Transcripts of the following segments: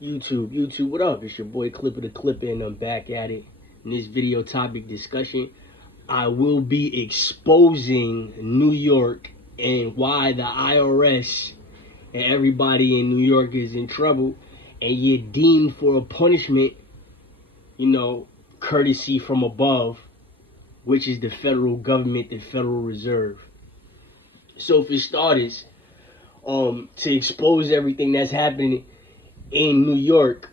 YouTube, what up? It's your boy Clipper the Clipper, and I'm back at it. In this video topic discussion, I will be exposing New York and why the IRS and everybody in New York is in trouble, and you're deemed for a punishment, courtesy from above, which is the federal government, the Federal Reserve. So for starters, to expose everything that's happening in New York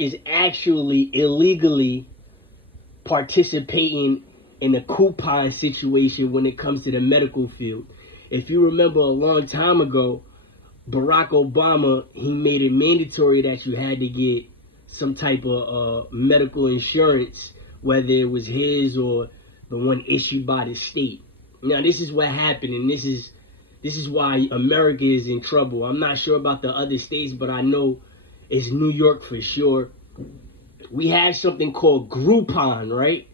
is actually illegally participating in a coupon situation when it comes to the medical field. If you remember a long time ago, Barack Obama, he made it mandatory that you had to get some type of medical insurance, whether it was his or the one issued by the state. Now, this is what happened, and this is why America is in trouble. I'm not sure about the other states, but I know it's New York for sure. We have something called Groupon, right?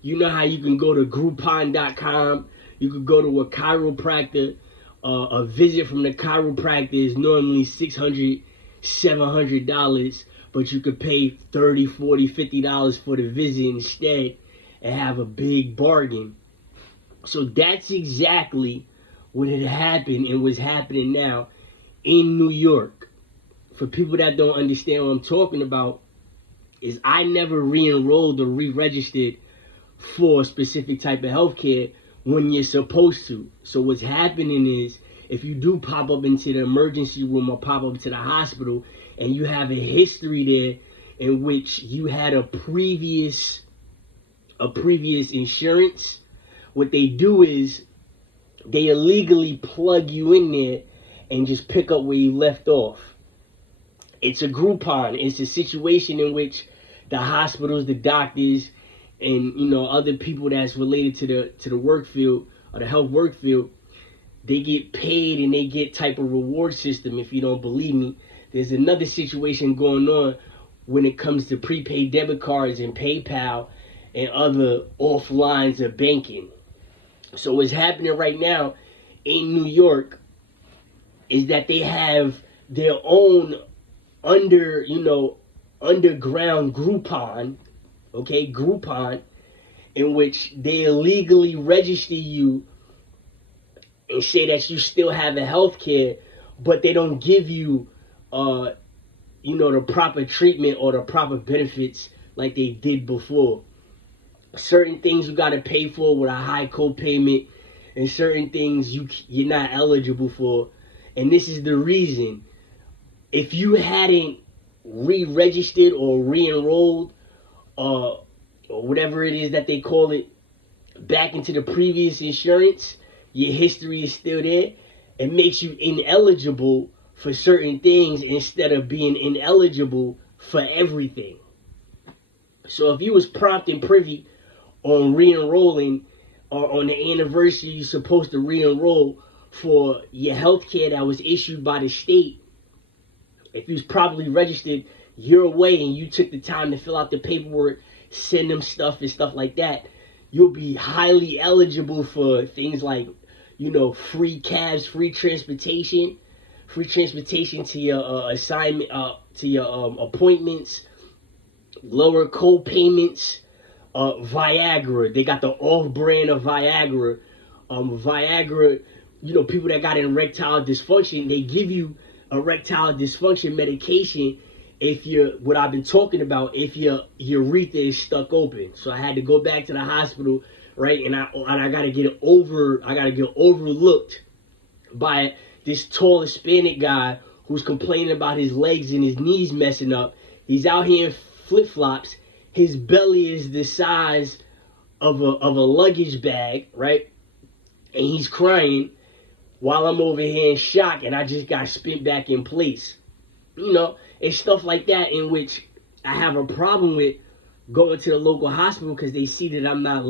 You know how you can go to Groupon.com. You could go to a chiropractor. A visit from the chiropractor is normally $600, $700, but you could pay $30, $40, $50 for the visit instead and have a big bargain. So that's exactly what had happened and was happening now in New York. For people that don't understand what I'm talking about, is I never re-enrolled or re-registered for a specific type of healthcare when you're supposed to. So what's happening is, if you do pop up into the emergency room or pop up to the hospital and you have a history there in which you had a previous insurance, what they do is they illegally plug you in there and just pick up where you left off. It's a Groupon. It's a situation in which the hospitals, the doctors, and other people that's related to the work field or the health work field, they get paid and they get type of reward system. If you don't believe me, there's another situation going on when it comes to prepaid debit cards and PayPal and other off lines of banking. So what's happening right now in New York is that they have their own underground Groupon, Groupon, in which they illegally register you and say that you still have a health care, but they don't give you, the proper treatment or the proper benefits like they did before. Certain things you got to pay for with a high co-payment, and certain things you're not eligible for. And this is the reason. If you hadn't re-registered or re-enrolled or whatever it is that they call it back into the previous insurance, your history is still there. It makes you ineligible for certain things instead of being ineligible for everything. So if you was prompt and privy on re-enrolling or on the anniversary you're supposed to re-enroll for your health care that was issued by the state, if you was properly registered your way and you took the time to fill out the paperwork, send them stuff and stuff like that, you'll be highly eligible for things like, free cabs, free transportation to your assignment, to your appointments, lower co-payments, Viagra. They got the off-brand of Viagra. Viagra, people that got erectile dysfunction, they give you erectile dysfunction medication if what I've been talking about, if your urethra is stuck open. So I had to go back to the hospital, right? And I gotta get overlooked by this tall Hispanic guy who's complaining about his legs and his knees messing up. He's out here in flip-flops. His belly is the size of a luggage bag, right? And he's crying while I'm over here in shock and I just got spit back in place. It's stuff like that in which I have a problem with going to the local hospital because they see that I'm not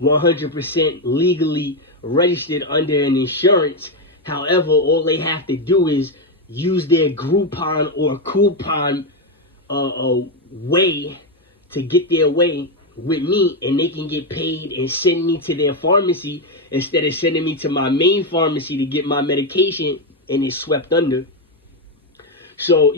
100% legally registered under an insurance. However, all they have to do is use their Groupon or coupon way to get their way with me, and they can get paid and send me to their pharmacy instead of sending me to my main pharmacy to get my medication, and it's swept under. So,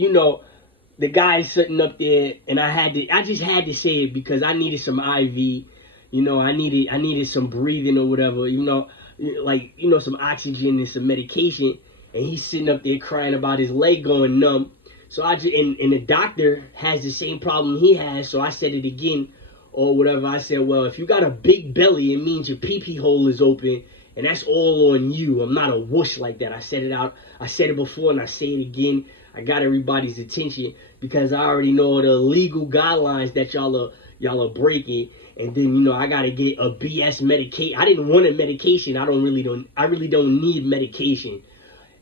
the guy is sitting up there, and I just had to say it because I needed some IV. I needed some breathing or whatever. Some oxygen and some medication. And he's sitting up there crying about his leg going numb. So and the doctor has the same problem he has. So I said it again or whatever. I said, well, if you got a big belly, it means your pee-pee hole is open, and that's all on you. I'm not a wuss like that. I said it out. I said it before, and I say it again. I got everybody's attention because I already know the legal guidelines that y'all are breaking. And then I gotta get a BS medication. I didn't want a medication. I really don't need medication.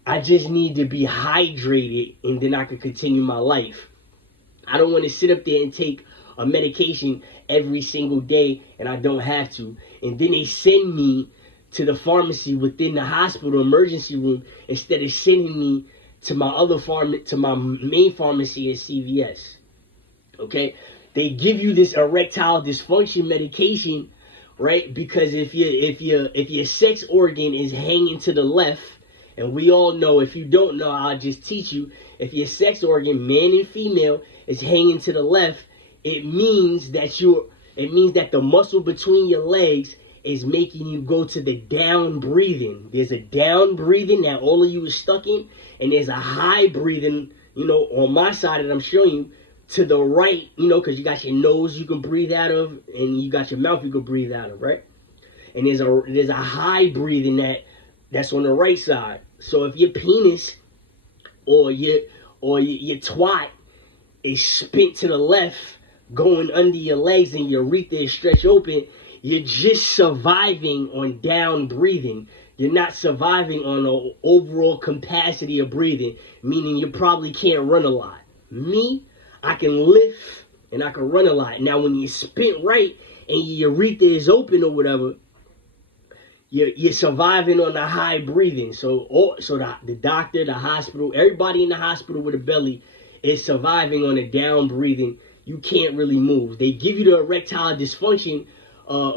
I just need to be hydrated, and then I can continue my life. I don't want to sit up there and take a medication every single day, and I don't have to. And then they send me to the pharmacy within the hospital emergency room instead of sending me to my main pharmacy at CVS. Okay, they give you this erectile dysfunction medication, right? Because if your sex organ is hanging to the left, and we all know, if you don't know, I'll just teach you. If your sex organ, man and female, is hanging to the left, it means that the muscle between your legs is making you go to the down breathing. There's a down breathing that all of you is stuck in, and there's a high breathing, on my side that I'm showing you, to the right, because you got your nose you can breathe out of, and you got your mouth you can breathe out of, right? And there's a high breathing that's on the right side. So if your penis or your twat is spent to the left, going under your legs, and your urethra is stretched open, you're just surviving on down breathing. You're not surviving on the overall capacity of breathing, meaning you probably can't run a lot. Me, I can lift and I can run a lot. Now, when you're spent right and your urethra is open or whatever, you're surviving on the high breathing. So the doctor, the hospital, everybody in the hospital with a belly is surviving on a down breathing. You can't really move. They give you the erectile dysfunction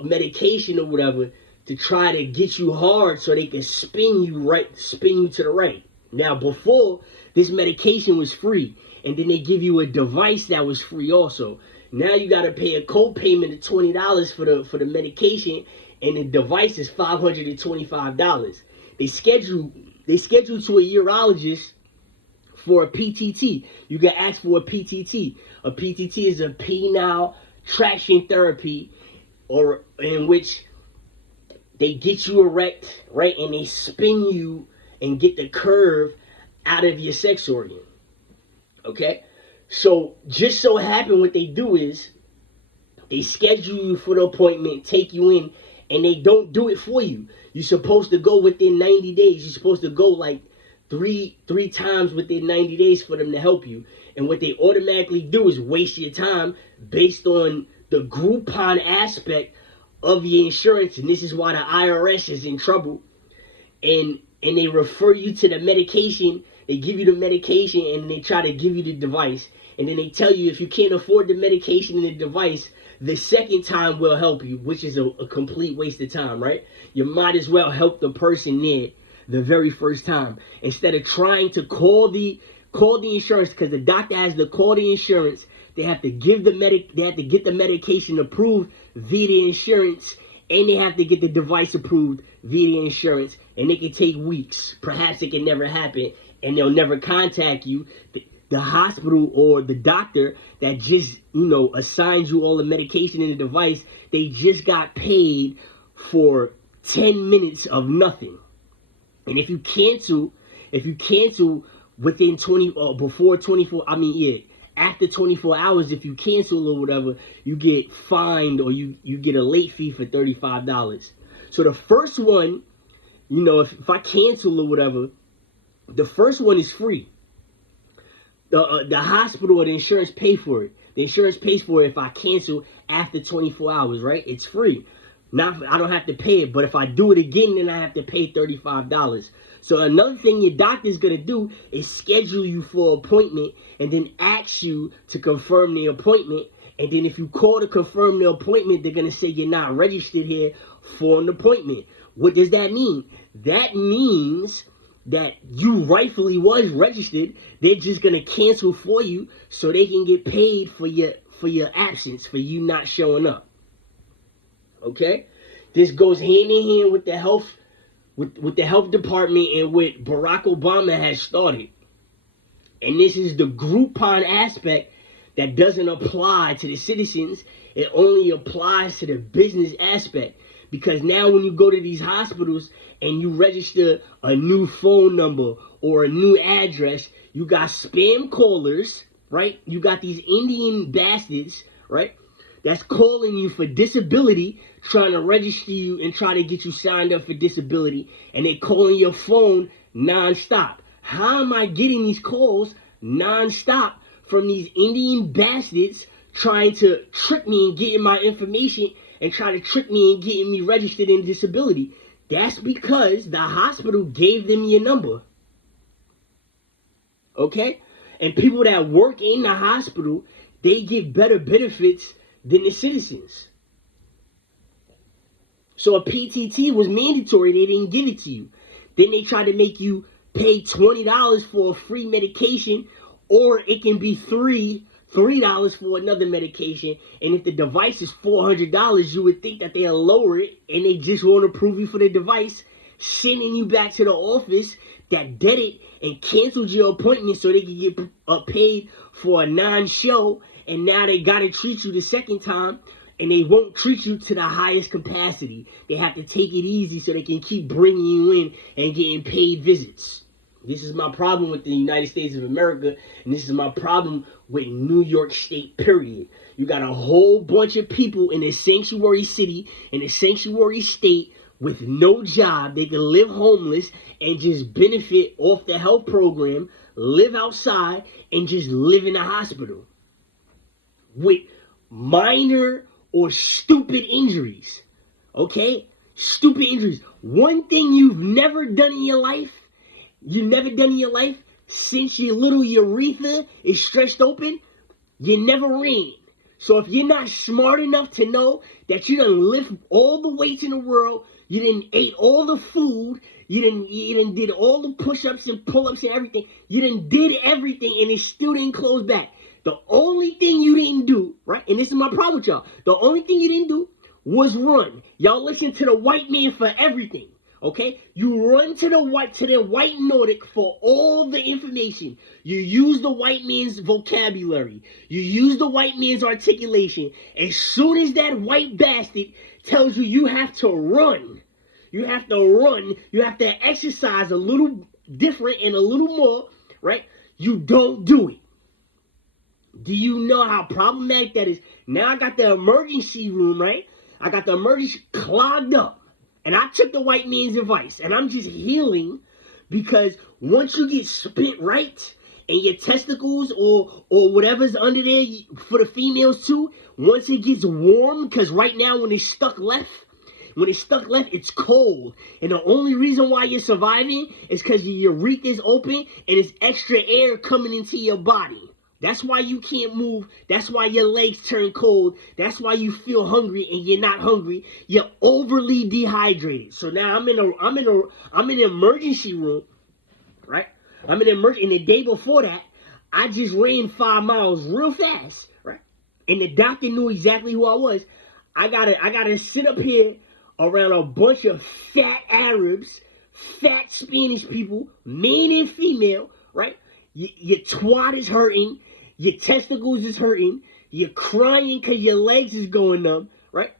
medication or whatever to try to get you hard so they can spin you to the right. Now, before, this medication was free, and then they give you a device that was free also. Now you got to pay a co-payment of $20 for the medication, and the device is $525. They schedule to a urologist for a PTT. You can ask for a PTT. A PTT is a penile traction therapy, or in which they get you erect, right, and they spin you and get the curve out of your sex organ. Okay? So just so happen what they do is they schedule you for the appointment, take you in, and they don't do it for you. You're supposed to go within 90 days. You're supposed to go like three times within 90 days for them to help you. And what they automatically do is waste your time based on the Groupon aspect of your insurance. And this is why the IRS is in trouble. And they refer you to the medication. They give you the medication, and they try to give you the device. And then they tell you if you can't afford the medication and the device, the second time will help you, which is a complete waste of time, right? You might as well help the person there the very first time, instead of trying to call the insurance, because the doctor has to call the insurance. They have to get the medication approved via the insurance, and they have to get the device approved via the insurance, and it can take weeks. Perhaps it can never happen, and they'll never contact you. The hospital or the doctor that just, assigns you all the medication and the device, they just got paid for 10 minutes of nothing. And if you cancel within after 24 hours, if you cancel or whatever, you get fined, or you get a late fee for $35. So the first one, if I cancel or whatever, the first one is free. The hospital or the insurance pay for it. The insurance pays for it if I cancel after 24 hours, right? It's free. I don't have to pay it, but if I do it again, then I have to pay $35. So another thing your doctor's going to do is schedule you for an appointment and then ask you to confirm the appointment. And then if you call to confirm the appointment, they're going to say you're not registered here for an appointment. What does that mean? That means that you rightfully was registered, they're just gonna cancel for you so they can get paid for your absence, for you not showing up. Okay? This goes hand in hand with the health with the health department and what Barack Obama has started. And this is the Groupon aspect that doesn't apply to the citizens. It only applies to the business aspect. Because now when you go to these hospitals and you register a new phone number or a new address, you got spam callers, right? You got these Indian bastards, right? That's calling you for disability, trying to register you and try to get you signed up for disability. And they calling your phone nonstop. How am I getting these calls nonstop from these Indian bastards trying to trick me and getting my information and try to trick me and getting me registered in disability? That's because the hospital gave them your number. Okay? And people that work in the hospital, they get better benefits than the citizens. So a PTT was mandatory. They didn't give it to you. Then they tried to make you pay $20 for a free medication, or it can be $3 for another medication. And if the device is $400, you would think that they'll lower it, and they just won't approve you for the device, sending you back to the office that did it and canceled your appointment so they can get paid for a non-show. And now they got to treat you the second time, and they won't treat you to the highest capacity. They have to take it easy so they can keep bringing you in and getting paid visits. This is my problem with the United States of America, and this is my problem with New York State, period. You got a whole bunch of people in a sanctuary city, in a sanctuary state, with no job. They can live homeless and just benefit off the health program, live outside, and just live in a hospital with minor or stupid injuries. Okay? Stupid injuries. One thing you've never done in your life, since your little urethra is stretched open, you never ran. So if you're not smart enough to know that you done lift all the weights in the world, you done ate all the food, you done did all the push-ups and pull-ups and everything, you done did everything and it still didn't close back. The only thing you didn't do, right, and this is my problem with y'all, the only thing you didn't do was run. Y'all listen to the white man for everything, okay? You run to the white Nordic for all the information. You use the white man's vocabulary. You use the white man's articulation. As soon as that white bastard tells you have to run, you have to exercise a little different and a little more, right? You don't do it. Do you know how problematic that is? Now I got the emergency room, right? I got the emergency clogged up. And I took the white man's advice. And I'm just healing because once you get spit right and your testicles or whatever's under there for the females too, once it gets warm, because right now when it's stuck left, it's cold. And the only reason why you're surviving is because your urethra is open and it's extra air coming into your body. That's why you can't move. That's why your legs turn cold. That's why you feel hungry and you're not hungry. You're overly dehydrated. So now I'm in an emergency room, right? I'm in emergency. And the day before that, I just ran 5 miles real fast, right? And the doctor knew exactly who I was. I gotta sit up here around a bunch of fat Arabs, fat Spanish people, male and female, right? Your twat is hurting. Your testicles is hurting. You're crying because your legs is going numb, right?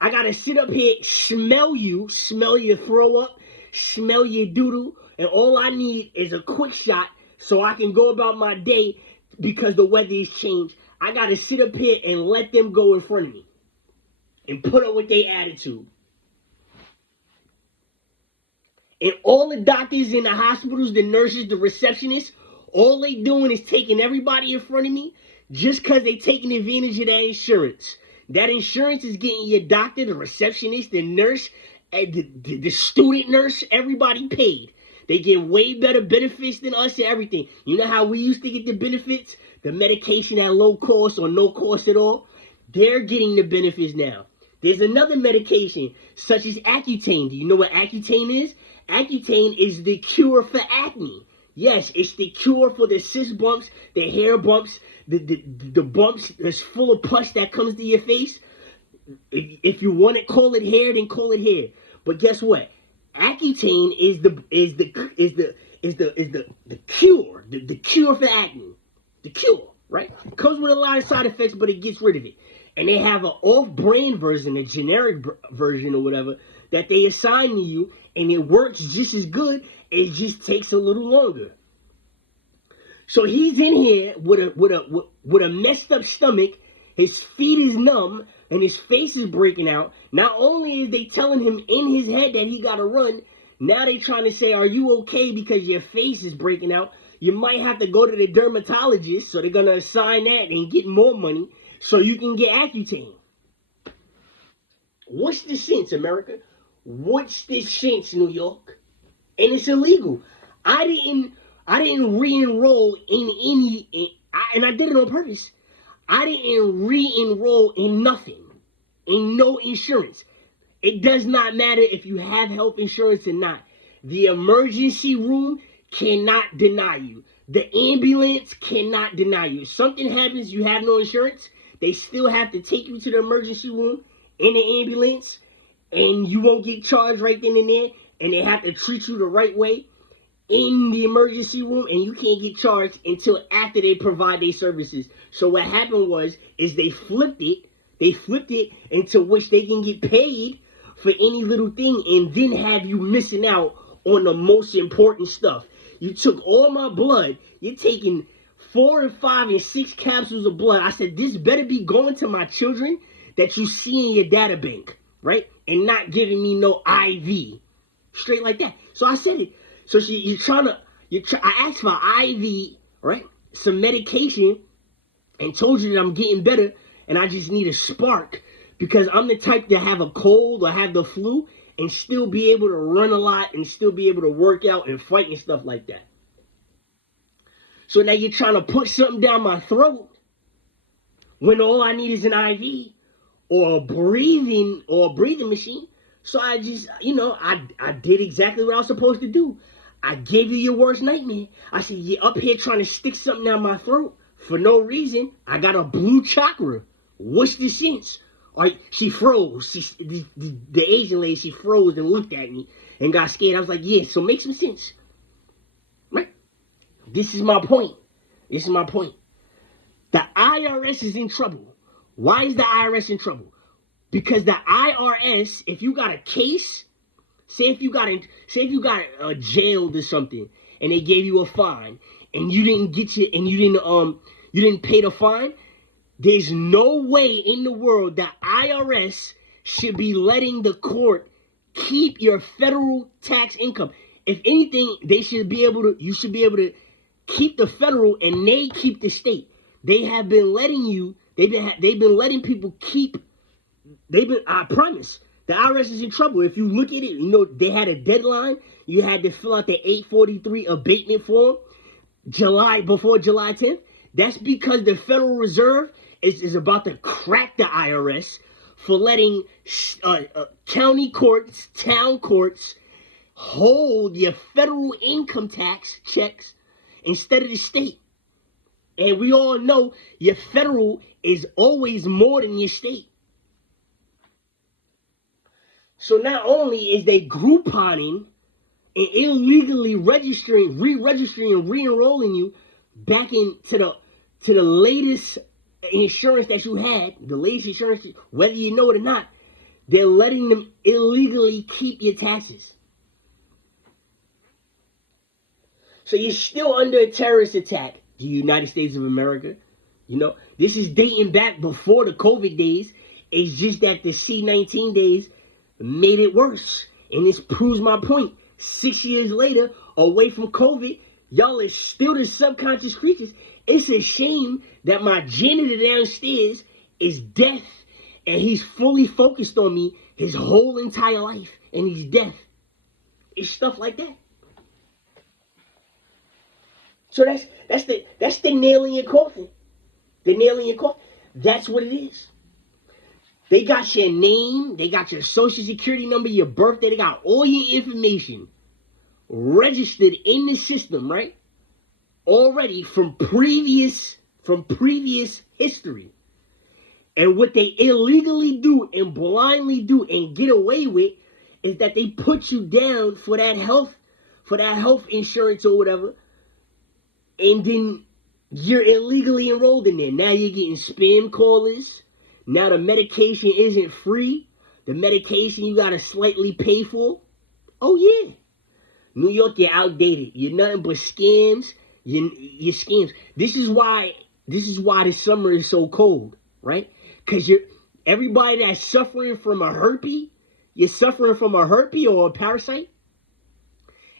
I got to sit up here, smell your throw up, smell your doodle, and all I need is a quick shot so I can go about my day because the weather has changed. I got to sit up here and let them go in front of me and put up with their attitude. And all the doctors in the hospitals, the nurses, the receptionists, all they doing is taking everybody in front of me just because they taking advantage of that insurance. That insurance is getting your doctor, the receptionist, the nurse, the student nurse, everybody paid. They get way better benefits than us and everything. You know how we used to get the benefits? The medication at low cost or no cost at all? They're getting the benefits now. There's another medication such as Accutane. Do you know what Accutane is? Accutane is the cure for acne. Yes, it's the cure for the cyst bumps, the hair bumps, the bumps that's full of pus that comes to your face. If you want to call it hair, then call it hair. But guess what? Accutane is the cure, the cure for acne. The cure, right? It comes with a lot of side effects, but it gets rid of it. And they have an off-brand version, a generic version or whatever, that they assign to you, and it works just as good. It just takes a little longer. So he's in here with a messed up stomach. His feet is numb, and his face is breaking out. Not only is they telling him in his head that he gotta run, now they trying to say, are you okay because your face is breaking out? You might have to go to the dermatologist, so they're gonna assign that and get more money so you can get Accutane. What's the sense, America? What's the sense, New York? And it's illegal. I didn't re-enroll in any, and I did it on purpose. I didn't re-enroll in nothing, in no insurance. It does not matter if you have health insurance or not. The emergency room cannot deny you. The ambulance cannot deny you. If something happens, you have no insurance, they still have to take you to the emergency room in the ambulance, and you won't get charged right then and there, and they have to treat you the right way in the emergency room, and you can't get charged until after they provide their services. So what happened is they flipped it into which they can get paid for any little thing and then have you missing out on the most important stuff. You took all my blood. You're taking 4 and 5 and 6 capsules of blood. I said, this better be going to my children that you see in your data bank, right? And not giving me no IV. Straight like that. So I said it. So I asked for IV, right? Some medication, and told you that I'm getting better, and I just need a spark because I'm the type to have a cold or have the flu and still be able to run a lot and still be able to work out and fight and stuff like that. So now you're trying to put something down my throat when all I need is an IV or a breathing machine. So I just, I did exactly what I was supposed to do. I gave you your worst nightmare. I said, you're up here trying to stick something down my throat for no reason. I got a blue chakra. What's the sense? She froze. The Asian lady, she froze and looked at me and got scared. I was like, yeah, so make some sense. Right? This is my point. The IRS is in trouble. Why is the IRS in trouble? Because the IRS, if you got a case, say if you got jailed or something, and they gave you a fine, and you didn't you didn't pay the fine, there's no way in the world that IRS should be letting the court keep your federal tax income. If anything, you should be able to keep the federal and they keep the state. They have been letting people keep. I promise. The IRS is in trouble. If you look at it, they had a deadline. You had to fill out the 843 abatement form before July 10th. That's because the Federal Reserve is about to crack the IRS for letting county courts, town courts hold your federal income tax checks instead of the state. And we all know your federal is always more than your state. So not only is they Grouponing and illegally re-registering and re-enrolling you back into the latest insurance that you had, the latest insurance, whether you know it or not, they're letting them illegally keep your taxes. So you're still under a terrorist attack, the United States of America. This is dating back before the COVID days. It's just that the C-19 days made it worse. And this proves my point. 6 years later, away from COVID, y'all is still the subconscious creatures. It's a shame that my janitor downstairs is deaf and he's fully focused on me his whole entire life and he's deaf. It's stuff like that. So that's the nail in your coffin. The nail in your coffin. That's what it is. They got your name, they got your social security number, your birthday, they got all your information. registered in the system, right? Already from previous history. And what they illegally do and blindly do and get away with is that they put you down for that health insurance or whatever, and then you're illegally enrolled in there. Now you're getting spam callers. Now the medication isn't free. The medication you gotta slightly pay for. Oh yeah. New York, you're outdated. You're nothing but scams. You're scams. This is why the summer is so cold, right? Because everybody that's suffering from a herpes, you're suffering from a herpes or a parasite,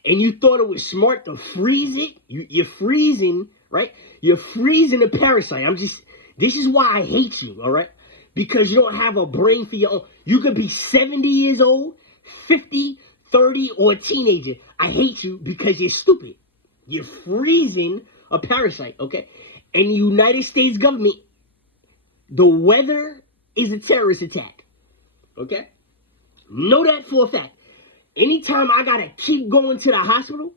and you thought it was smart to freeze it. You're freezing, right? You're freezing a parasite. This is why I hate you, all right? Because you don't have a brain for your own. You could be 70 years old, 50, 30, or a teenager. I hate you because you're stupid. You're freezing a parasite, okay? And the United States government, the weather is a terrorist attack, okay? Know that for a fact. Anytime I gotta keep going to the hospital,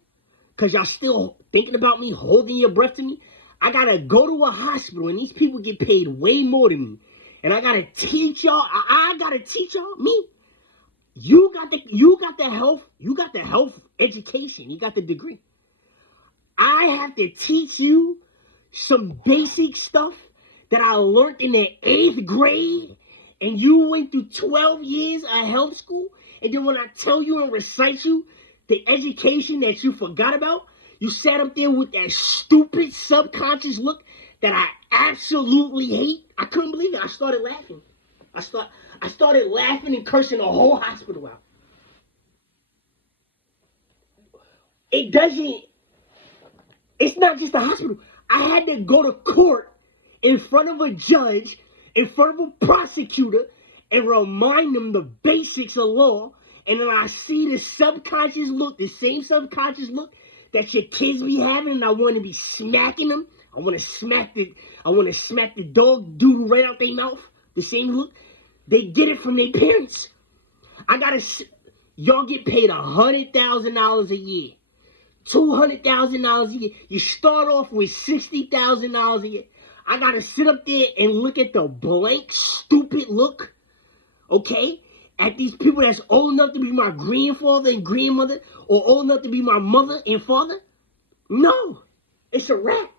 because y'all still thinking about me, holding your breath to me, I gotta go to a hospital, and these people get paid way more than me. And I gotta teach y'all, I gotta teach y'all, me. You got the health education, you got the degree. I have to teach you some basic stuff that I learned in the 8th grade, and you went through 12 years of health school, and then when I tell you and recite you the education that you forgot about, you sat up there with that stupid subconscious look that I absolutely hate. I couldn't believe it. I started laughing. I started laughing and cursing the whole hospital out. It's not just a hospital. I had to go to court in front of a judge, in front of a prosecutor, and remind them the basics of law. And then I see the subconscious look, the same subconscious look that your kids be having, and I want to be smacking them. I want to smack the dog doodle right out their mouth. The same look. They get it from their parents. Y'all get paid $100,000 a year. $200,000 a year. You start off with $60,000 a year. I gotta sit up there and look at the blank, stupid look, okay, at these people that's old enough to be my grandfather and grandmother, or old enough to be my mother and father. No, it's a wrap.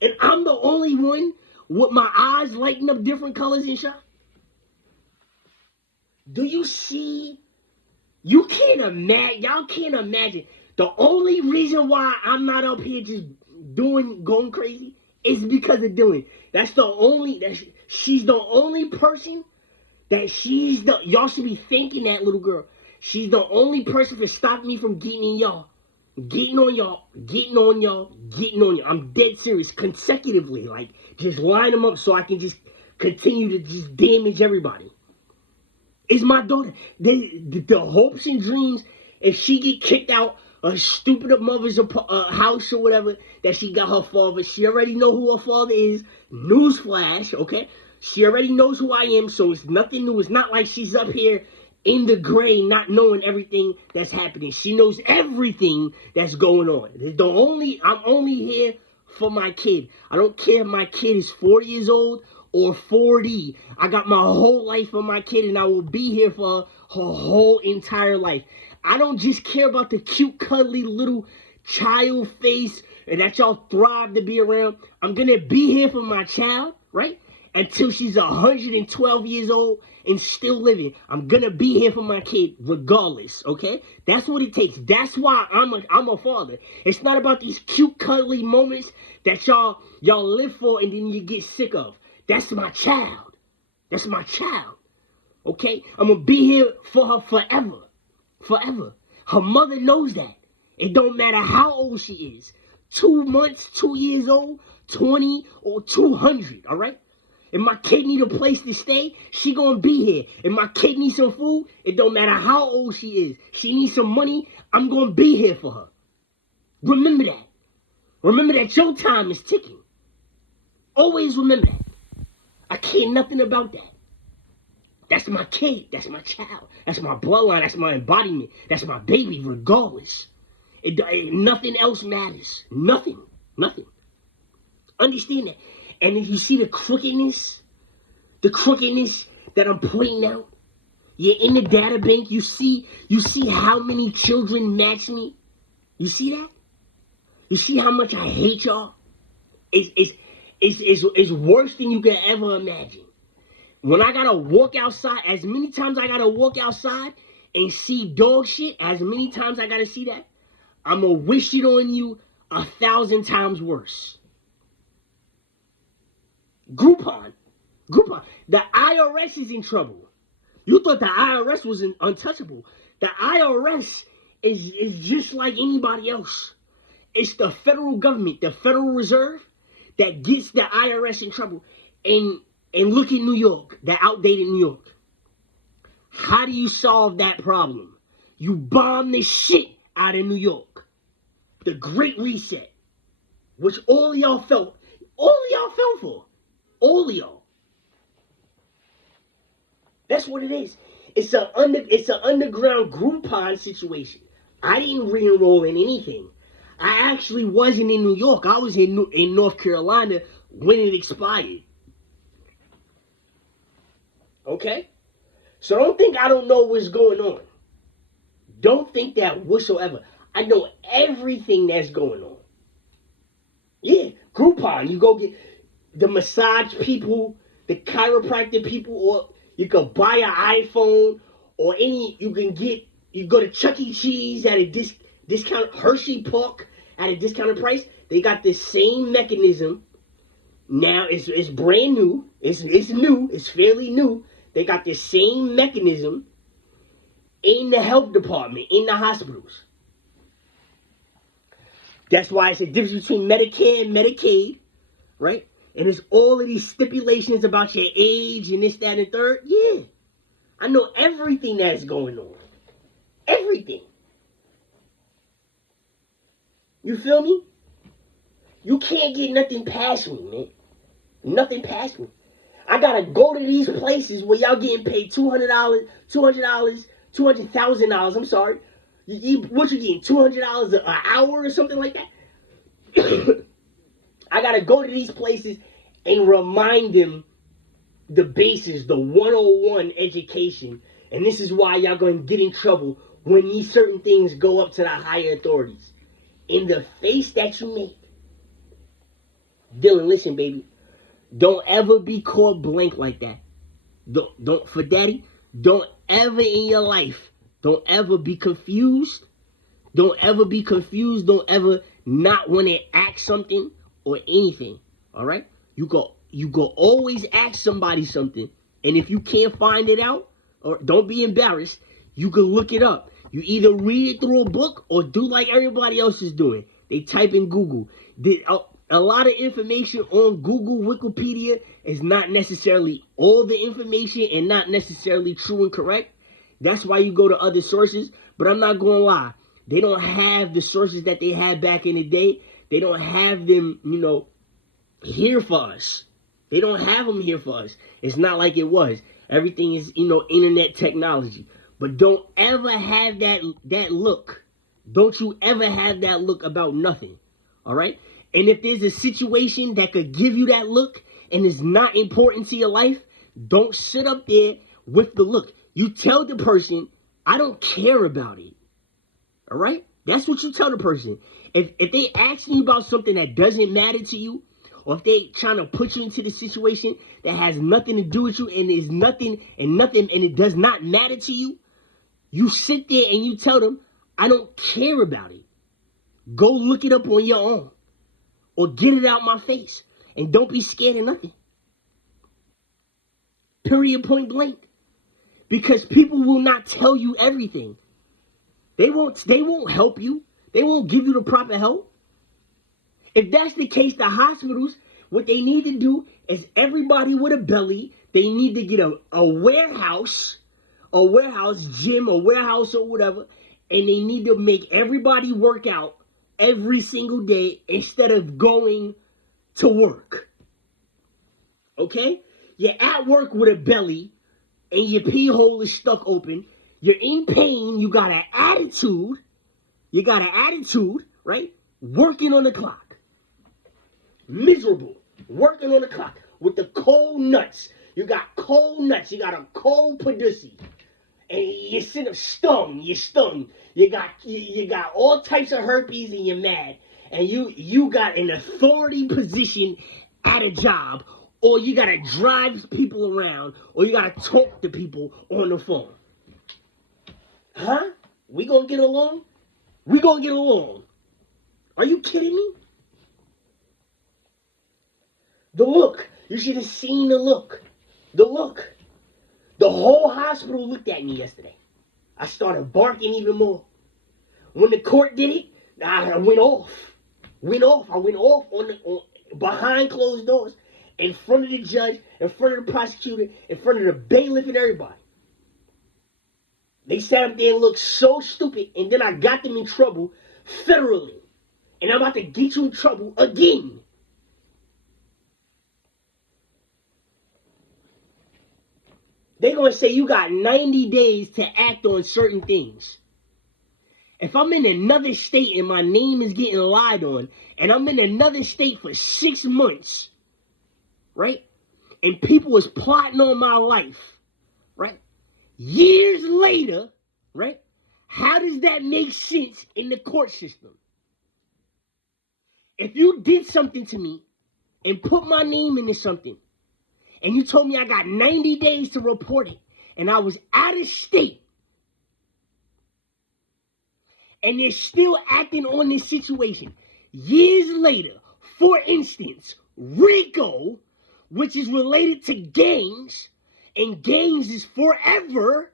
And I'm the only one with my eyes lighting up different colors and shit. Do you see? Y'all can't imagine. The only reason why I'm not up here just going crazy is because of Dylan. She's the only person y'all should be thanking that little girl. She's the only person for stopping me from getting on y'all. I'm dead serious. Consecutively, like, just line them up so I can just continue to just damage everybody. It's my daughter. The hopes and dreams, if she get kicked out a stupid mother's house or whatever, that she got her father. She already know who her father is. Newsflash, okay? She already knows who I am, so it's nothing new. It's not like she's up here in the gray not knowing everything that's happening. She knows everything that's going on. I'm only here for my kid. I don't care if my kid is 40 years old or 40. I got my whole life for my kid, and I will be here for her whole entire life. I don't just care about the cute, cuddly little child face and that y'all thrive to be around. I'm going to be here for my child, right? Until she's 112 years old and still living. I'm going to be here for my kid regardless, okay? That's what it takes. That's why I'm a father. It's not about these cute, cuddly moments that y'all live for and then you get sick of. That's my child. That's my child, okay? I'm going to be here for her forever. Forever. Her mother knows that. It don't matter how old she is. 2 months, 2 years old, 20 or 200, all right? If my kid need a place to stay, she gonna be here. If my kid needs some food, it don't matter how old she is. She needs some money, I'm gonna be here for her. Remember that. Remember that your time is ticking. Always remember that. I care nothing about that. That's my kid. That's my child. That's my bloodline. That's my embodiment. That's my baby, regardless. Nothing else matters. Nothing. Understand that. And if you see the crookedness that I'm pointing out, you're in the data bank, you see how many children match me. You see that? You see how much I hate y'all? It's worse than you can ever imagine. When I gotta walk outside, as many times I gotta walk outside and see dog shit, as many times I gotta see that, I'm gonna wish it on you 1,000 times worse. Groupon. The IRS is in trouble. You thought the IRS was untouchable. The IRS is just like anybody else. It's the federal government, the Federal Reserve, that gets the IRS in trouble. And look at New York, the outdated New York. How do you solve that problem? You bomb the shit out of New York. The Great Reset, which all of y'all fell for. All of y'all. That's what it is. It's an underground Groupon situation. I didn't re-enroll in anything. I actually wasn't in New York. I was in North Carolina when it expired. Okay? So don't think I don't know what's going on. Don't think that whatsoever. I know everything that's going on. Yeah, Groupon. You go get the massage people, the chiropractic people, or you can buy an iPhone, or you go to Chuck E. Cheese at a discount, Hershey Park at a discounted price. They got the same mechanism. Now it's brand new. It's new. It's fairly new. They got the same mechanism in the health department, in the hospitals. That's why it's a difference between Medicare and Medicaid, right? And there's all of these stipulations about your age and this, that, and third. Yeah. I know everything that's going on. Everything. You feel me? You can't get nothing past me, man. Nothing past me. I gotta go to these places where y'all getting paid $200, $200,000. I'm sorry. What you getting? $200 an hour or something like that? I gotta go to these places and remind them the basis, the 101 education. And this is why y'all gonna get in trouble when these certain things go up to the higher authorities. In the face that you make. Dylan, listen, baby. Don't ever be caught blank like that. Don't for daddy. Don't ever in your life. Don't ever be confused. Don't ever be confused. Don't ever not want to ask something or anything. All right? You go always ask somebody something, and if you can't find it out, or don't be embarrassed, you can look it up. You either read it through a book or do like everybody else is doing. They type in Google. A lot of information on Google, Wikipedia is not necessarily all the information and not necessarily true and correct. That's why you go to other sources. But I'm not going to lie. They don't have the sources that they had back in the day. They don't have them, here for us. They don't have them here for us. It's not like it was. Everything is, internet technology. But don't ever have that look. Don't you ever have that look about nothing. All right? And if there's a situation that could give you that look and is not important to your life, don't sit up there with the look. You tell the person, I don't care about it. All right? That's what you tell the person. If they ask you about something that doesn't matter to you, or if they trying to put you into the situation that has nothing to do with you and is nothing and it does not matter to you, you sit there and you tell them, I don't care about it. Go look it up on your own. Or get it out my face. And don't be scared of nothing. Period, point blank. Because people will not tell you everything. They won't help you. They won't give you the proper help. If that's the case, the hospitals, what they need to do is everybody with a belly, they need to get a warehouse gym, a warehouse or whatever, and they need to make everybody work out every single day instead of going to work. Okay? You're at work with a belly and your pee hole is stuck open. You're in pain. You got an attitude. You got an attitude, right? Working on the clock. Miserable. Working on the clock with the cold nuts. You got cold nuts. You got a cold pussy. And you're sitting up stung. You're stung. You got all types of herpes and you're mad. And you got an authority position at a job, or you gotta drive people around, or you gotta talk to people on the phone. Huh? We gonna get along? We gonna get along. Are you kidding me? The look. You should have seen the look. The look. The whole hospital looked at me yesterday. I started barking even more. When the court did it, I went off. I went off behind closed doors, in front of the judge, in front of the prosecutor, in front of the bailiff and everybody. They sat up there and looked so stupid, and then I got them in trouble federally. And I'm about to get you in trouble again. They're going to say you got 90 days to act on certain things. If I'm in another state and my name is getting lied on, and I'm in another state for 6 months, right? And people is plotting on my life, right? Years later, right? How does that make sense in the court system? If you did something to me and put my name into something, and you told me I got 90 days to report it, and I was out of state, and they're still acting on this situation years later. For instance, RICO, which is related to gangs, and gangs is forever,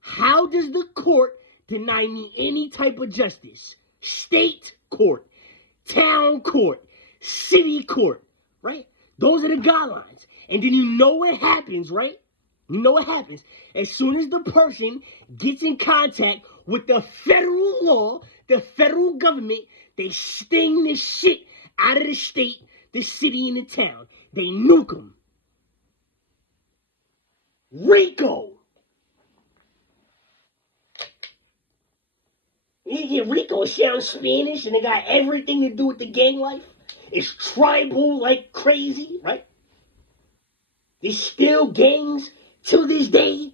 how does the court deny me any type of justice? State court, town court, city court, right? Those are the guidelines. And then you know what happens, right? You know what happens. As soon as the person gets in contact with the federal law, the federal government, they sting the shit out of the state, the city, and the town. They nuke them. RICO. You get RICO, it sounds Spanish, and it got everything to do with the gang life. It's tribal like crazy, right? There's still gangs till this day.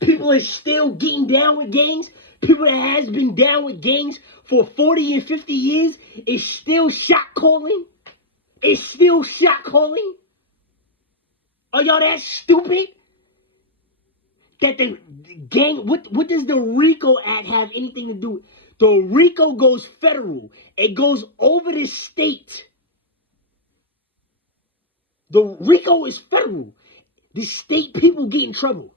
People are still getting down with gangs. People that has been down with gangs for 40 and 50 years is still shot calling. It's still shot calling. Are y'all that stupid? That the gang, what does the RICO Act have anything to do with? The RICO goes federal. It goes over the state. The RICO is federal. The state people get in trouble.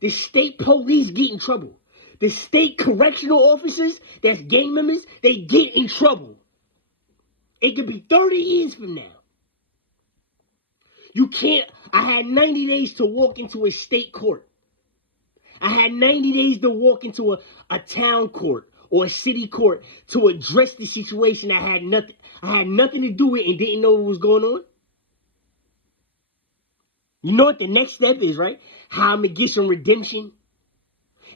The state police get in trouble. The state correctional officers, that's gang members, they get in trouble. It could be 30 years from now. You can't, I had 90 days to walk into a state court. I had 90 days to walk into a town court or a city court to address the situation I had nothing to do with and didn't know what was going on. You know what the next step is, right? How I'm going to get some redemption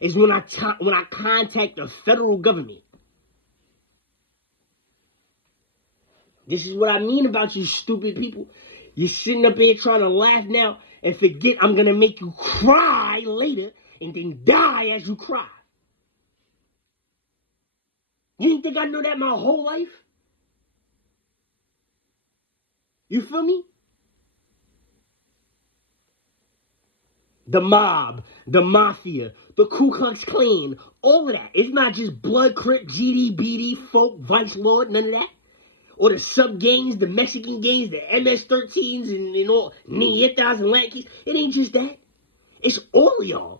is when I contact the federal government. This is what I mean about you stupid people. You're sitting up here trying to laugh now and forget I'm going to make you cry later and then die as you cry. You didn't think I know that my whole life? You feel me? The mob, the mafia, the Ku Klux Klan, all of that. It's not just Blood, Crip, GD, BD, Folk, Vice Lord, none of that. Or the sub-gangs, the Mexican gangs, the MS-13s, and all, Nietas and Lankies. It ain't just that. It's all of y'all.